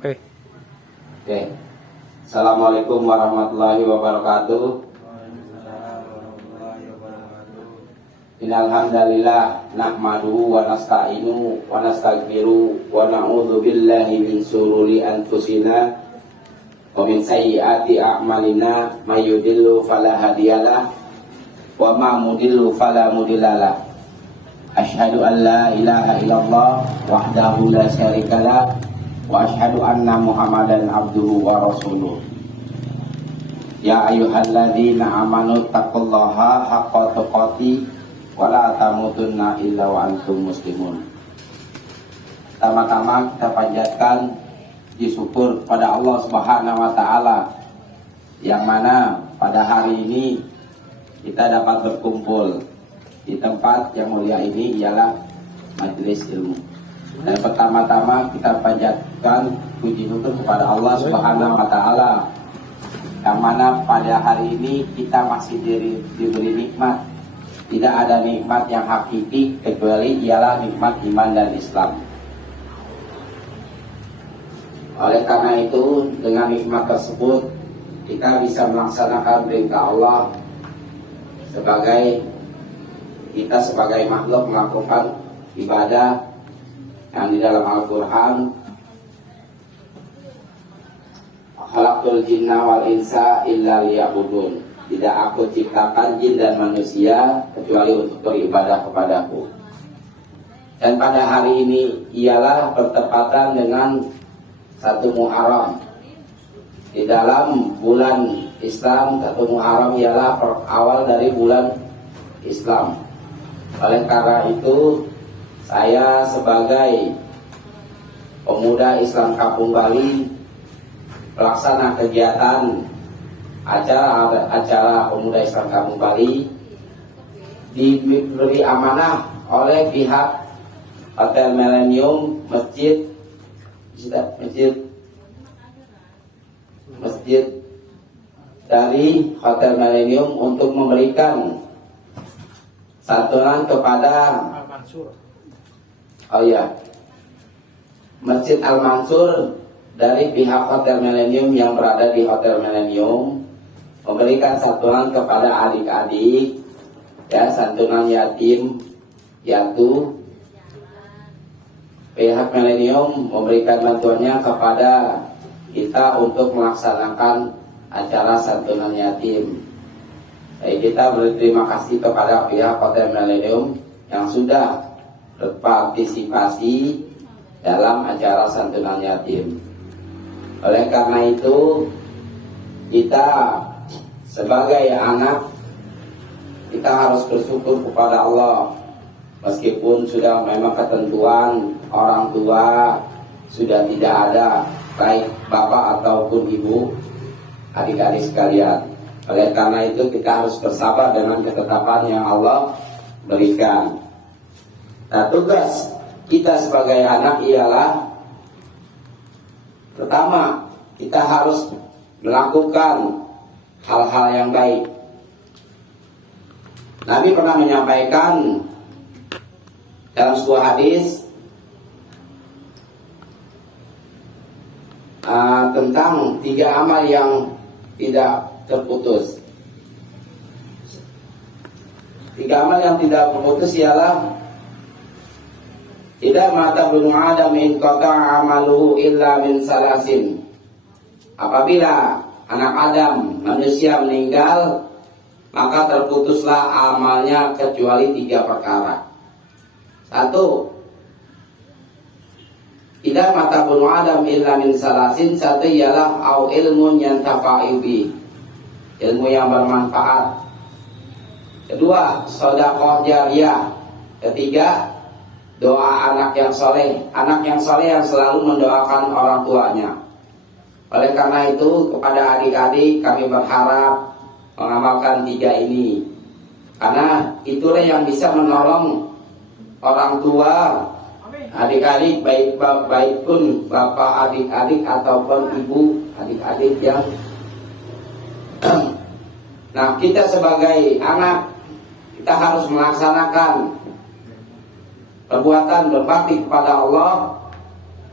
Oke. Oke. Assalamualaikum warahmatullahi wabarakatuh. Innal hamdalillah nahmaduhu wa nasta'inu wa nastaghfiru wa na'udzu billahi min shururi anfusina wa min sayyiati a'malina may yudillu fala hadiyalah wa ma mudillu fala mudhillalah. Asyhadu an la ilaha illallah wahdahu la syarikalah wa asyhadu anna Muhammadan abduhu wa rasuluh. Ya ayyuhalladzina amanu taqullaha haqqa tuqatih wa la tamutunna illa wa antum muslimun. Pertama-tama kita panjatkan puji syukur pada Allah Subhanahu wa taala yang mana pada hari ini kita dapat berkumpul di tempat yang mulia ini ialah majelis ilmu. Dan pertama-tama kita panjatkan puji syukur kepada Allah Subhanahu wa taala yang mana pada hari ini kita masih diberi nikmat. Tidak ada nikmat yang hakiki kecuali ialah nikmat iman dan Islam. Oleh karena itu, dengan nikmat tersebut kita bisa melaksanakan perintah Allah sebagai makhluk melakukan ibadah yang di dalam Al-Quran, khalaqtul jinna wal insa illa liya'budun. Tidak aku ciptakan jin dan manusia kecuali untuk beribadah kepadaku. Dan pada hari ini ialah bertepatan dengan 1 Muharram. Di dalam bulan Islam, 1 Muharram ialah awal dari bulan Islam. Oleh karena itu, saya sebagai pemuda Islam Kampung Bali pelaksana kegiatan acara pemuda Islam Kampung Bali diberi amanah oleh pihak Hotel Millennium Masjid dari Hotel Millennium untuk memberikan santunan kepada Masjid Al-Mansur dari pihak Hotel Millennium yang berada di Hotel Millennium, memberikan santunan kepada adik-adik, santunan yatim piatu. Pihak Millennium memberikan bantuannya kepada kita untuk melaksanakan acara santunan yatim. Kita berterima kasih kepada pihak Hotel Millennium yang sudah berpartisipasi dalam acara santunan yatim. Oleh karena itu, kita sebagai anak, kita harus bersyukur kepada Allah. Meskipun sudah memang ketentuan orang tua sudah tidak ada, baik bapak ataupun ibu, adik-adik sekalian. Oleh karena itu kita harus bersabar dengan ketetapan yang Allah berikan. Nah, tugas kita sebagai anak ialah pertama, kita harus melakukan hal-hal yang baik. Nabi pernah menyampaikan dalam sebuah hadis tentang 3 amal yang tidak terputus. 3 amal yang tidak terputus ialah tidak mata bunu Adam in qata'a amaluhu illa min salasin. Apabila anak Adam, manusia meninggal, maka terputuslah amalnya kecuali 3 perkara. 1, tidak mata bunu Adam illa min salasin. 1 ialah au ilmun yantafa'u bi, ilmu yang bermanfaat. 2, sedekah jariyah. 3, doa anak yang soleh. Anak yang soleh yang selalu mendoakan orang tuanya. Oleh karena itu, kepada adik-adik kami berharap mengamalkan 3 ini, karena itulah yang bisa menolong orang tua adik-adik, baik pun bapak adik-adik ataupun ibu adik-adik yang nah, kita sebagai anak, kita harus melaksanakan perbuatan berbakti kepada Allah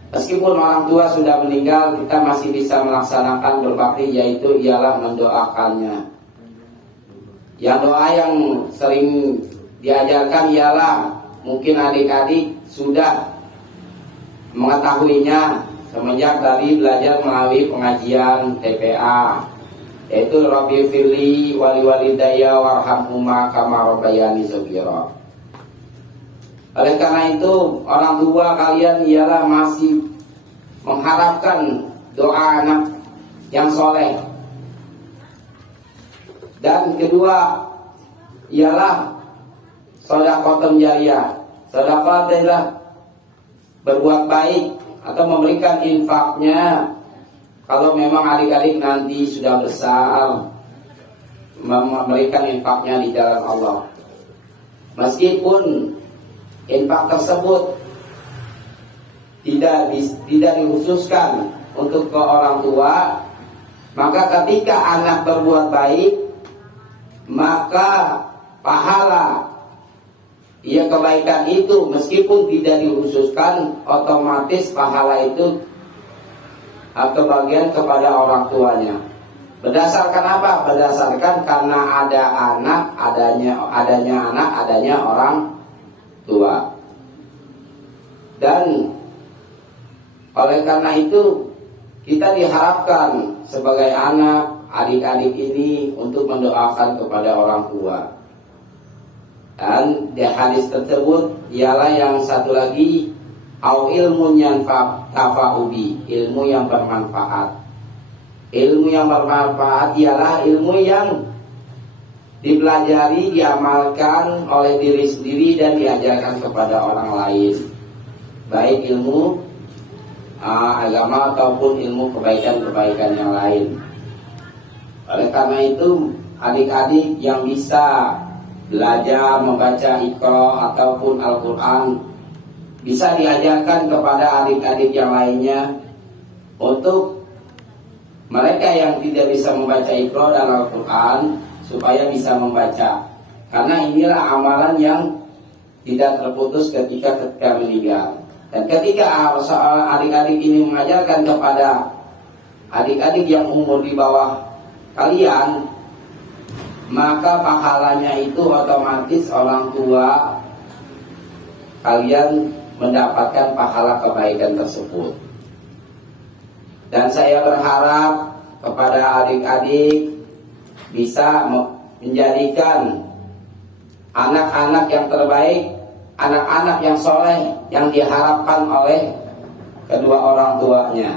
Meskipun orang tua sudah meninggal, kita masih bisa melaksanakan berbakti, yaitu ialah mendoakannya. Yang doa yang sering diajarkan ialah, mungkin adik-adik sudah mengetahuinya semenjak dari belajar melalui pengajian TPA, yaitu Rabbi firli wali walidayya warhamhuma kama rabbayani shaghira. Oleh karena itu, orang tua kalian ialah masih mengharapkan doa anak yang soleh. Dan kedua ialah sedekah jariyah. Sedekah adalah berbuat baik atau memberikan infaknya kalau memang adik-adik nanti sudah besar, memberikan infaknya di jalan Allah. Meskipun infak tersebut tidak dikhususkan untuk ke orang tua, maka ketika anak berbuat baik, maka pahala kebaikan itu meskipun tidak dikhususkan, otomatis pahala itu kebagian kepada orang tuanya. Berdasarkan apa? Berdasarkan karena ada anak, adanya orang tua. Dan oleh karena itu kita diharapkan sebagai anak, adik-adik ini untuk mendoakan kepada orang tua. Dan di hadis tersebut ialah yang satu lagi, au ilmu yanfa'ubi, ilmu yang bermanfaat. Ilmu yang bermanfaat ialah ilmu yang dipelajari, diamalkan oleh diri sendiri dan diajarkan kepada orang lain, baik ilmu agama ataupun ilmu kebaikan-kebaikan yang lain. Oleh karena itu, adik-adik yang bisa belajar membaca Iqra ataupun Al-Quran bisa diajarkan kepada adik-adik yang lainnya. Untuk mereka yang tidak bisa membaca Iqra dan Al-Quran, supaya bisa membaca, karena inilah amalan yang tidak terputus ketika meninggal. Dan ketika adik-adik ini mengajarkan kepada adik-adik yang umur di bawah kalian, maka pahalanya itu otomatis orang tua kalian mendapatkan pahala kebaikan tersebut. Dan saya berharap kepada adik-adik bisa menjadikan anak-anak yang terbaik, anak-anak yang soleh yang diharapkan oleh kedua orang tuanya.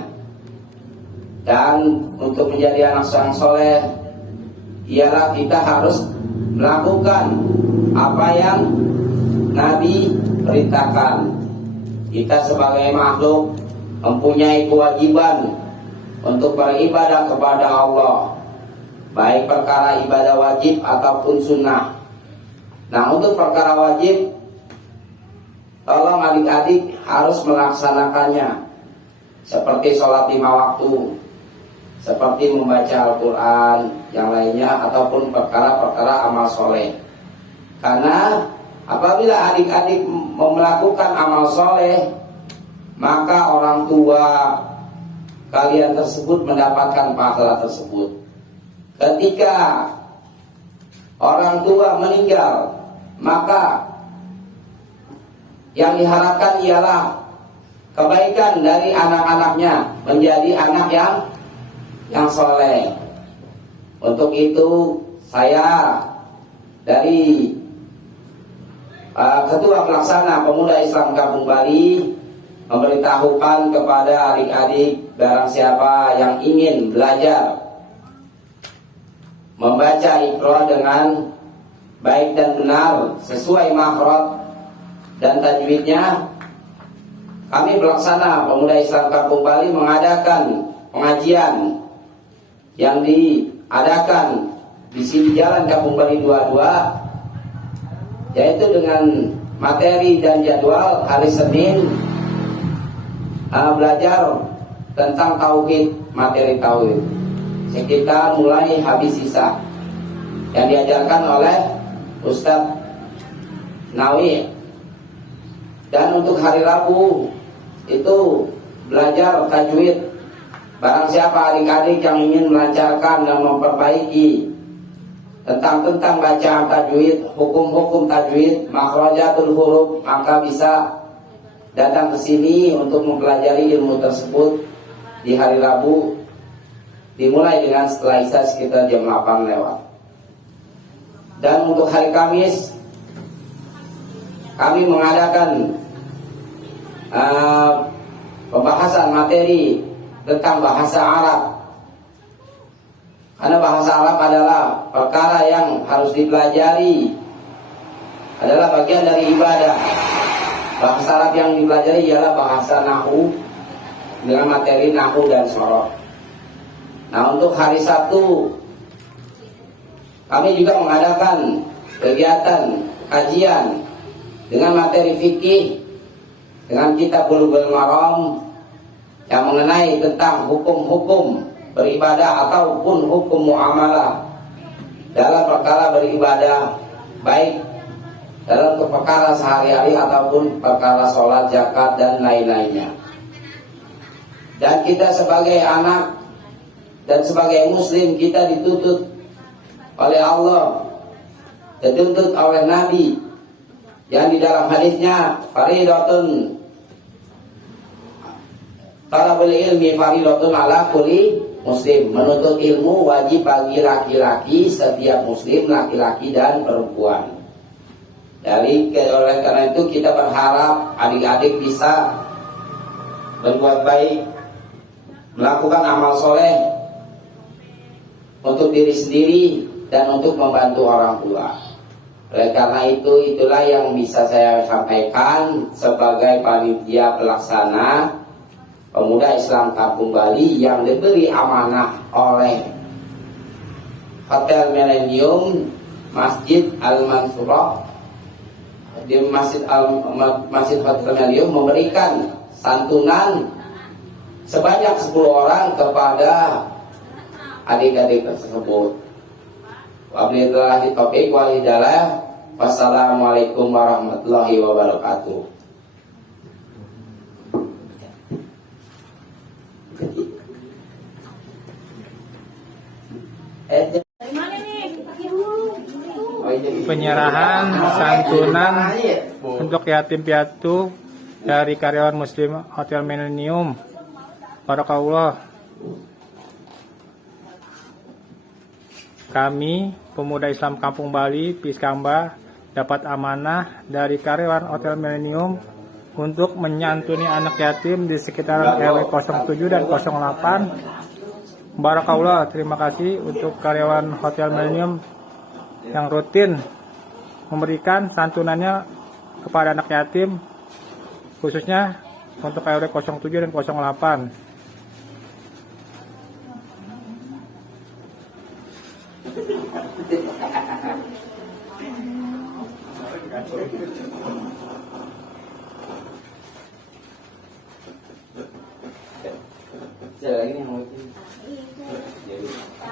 Dan untuk menjadi anak yang soleh ialah kita harus melakukan apa yang Nabi perintahkan. Kita sebagai makhluk mempunyai kewajiban untuk beribadah kepada Allah, baik perkara ibadah wajib ataupun sunnah. Nah, untuk perkara wajib, tolong adik-adik harus melaksanakannya, seperti sholat 5 waktu, seperti membaca Al-Quran, yang lainnya, ataupun perkara-perkara amal soleh. Karena apabila adik-adik melakukan amal soleh, maka orang tua kalian tersebut mendapatkan pahala tersebut. Ketika orang tua meninggal, maka yang diharapkan ialah kebaikan dari anak-anaknya menjadi anak yang soleh. Untuk itu saya dari Ketua Pelaksana Pemuda Islam Kampung Bali memberitahukan kepada adik-adik, barang siapa yang ingin belajar membaca Iqra dengan baik dan benar sesuai makhraj dan tajwidnya, kami Pelaksana Pemuda Islam Kampung Bali mengadakan pengajian yang diadakan di sini Jalan Kampung Bali 22, yaitu dengan materi dan jadwal hari Senin belajar tentang tauhid, materi tauhid sekitar mulai habis sisa yang diajarkan oleh Ustadz Nawi. Dan untuk hari Rabu itu belajar tajwid. Barang siapa adik-adik yang ingin melancarkan dan memperbaiki tentang bacaan tajwid, hukum-hukum tajwid, makhrajatul huruf, maka bisa datang ke sini untuk mempelajari ilmu tersebut di hari Rabu, dimulai dengan setelah Isya sekitar jam 8 lewat. Dan untuk hari Kamis kami mengadakan pembahasan materi tentang bahasa Arab. Karena bahasa Arab adalah perkara yang harus dipelajari, adalah bagian dari ibadah. Bahasa Arab yang dipelajari ialah bahasa Nahwu dengan materi Nahwu dan Shoroh. Nah, untuk hari Sabtu kami juga mengadakan kegiatan kajian dengan materi fikih dengan kitab Bulughul Maram yang mengenai tentang hukum-hukum beribadah ataupun hukum muamalah dalam perkara beribadah, baik dalam perkara sehari-hari ataupun perkara sholat, zakat dan lain-lainnya. Dan kita sebagai anak dan sebagai muslim, kita dituntut oleh Allah, dituntut oleh Nabi yang di dalam hadisnya faridatun talabul ilmi faridatun ala kulli muslim. Menuntut ilmu wajib bagi laki-laki, setiap muslim, laki-laki dan perempuan. Oleh karena itu kita berharap adik-adik bisa berbuat baik, melakukan amal soleh untuk diri sendiri dan untuk membantu orang tua. Oleh karena itu, itulah yang bisa saya sampaikan sebagai panitia pelaksana Pemuda Islam Kampung Bali yang diberi amanah oleh Hotel Millennium Masjid Al-Mansurah. Di Masjid Hotel Millennium memberikan santunan sebanyak 10 orang kepada adik-adik tersebut. Wabillahi taufiq wal hidayah. Wassalamualaikum warahmatullahi wabarakatuh. Penyerahan santunan untuk yatim piatu dari karyawan Muslim Hotel Millennium. Barakallah. Kami Pemuda Islam Kampung Bali Piskamba dapat amanah dari karyawan Hotel Millennium untuk menyantuni anak yatim di sekitar RW 07 dan 08. Barakallah, terima kasih untuk karyawan Hotel Millennium yang rutin memberikan santunannya kepada anak yatim, khususnya untuk RW 07 dan 08.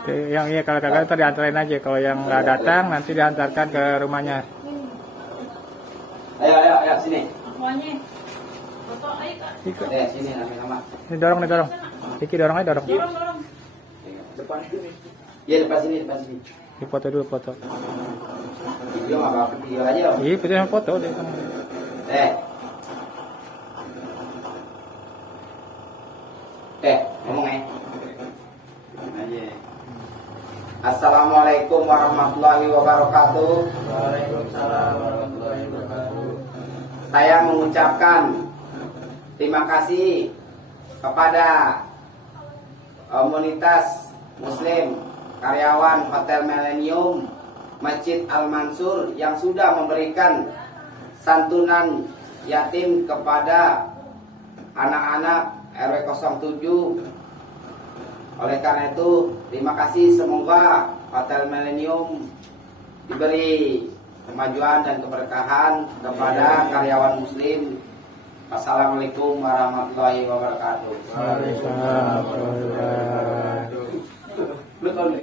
Yang iya kalau kagak ntar diantarin aja, kalau yang nggak datang nanti diantarkan ke rumahnya. Ayo sini. Foto ayo Kak. Sini nama. Ini dorong. Iki dorong aja dorong. Depan. Iya depan sini. Di foto dulu foto. Video apa video aja. Iya foto deh. Ngomong Assalamualaikum warahmatullahi wabarakatuh. Waalaikumsalam warahmatullahi wabarakatuh. Saya mengucapkan terima kasih kepada komunitas Muslim karyawan Hotel Millennium Masjid Al-Mansur yang sudah memberikan santunan yatim kepada anak-anak RW 07. Oleh karena itu, terima kasih, semoga Hotel Millennium diberi kemajuan dan keberkahan kepada karyawan muslim. Wassalamualaikum warahmatullahi wabarakatuh. Waalaikumsalam.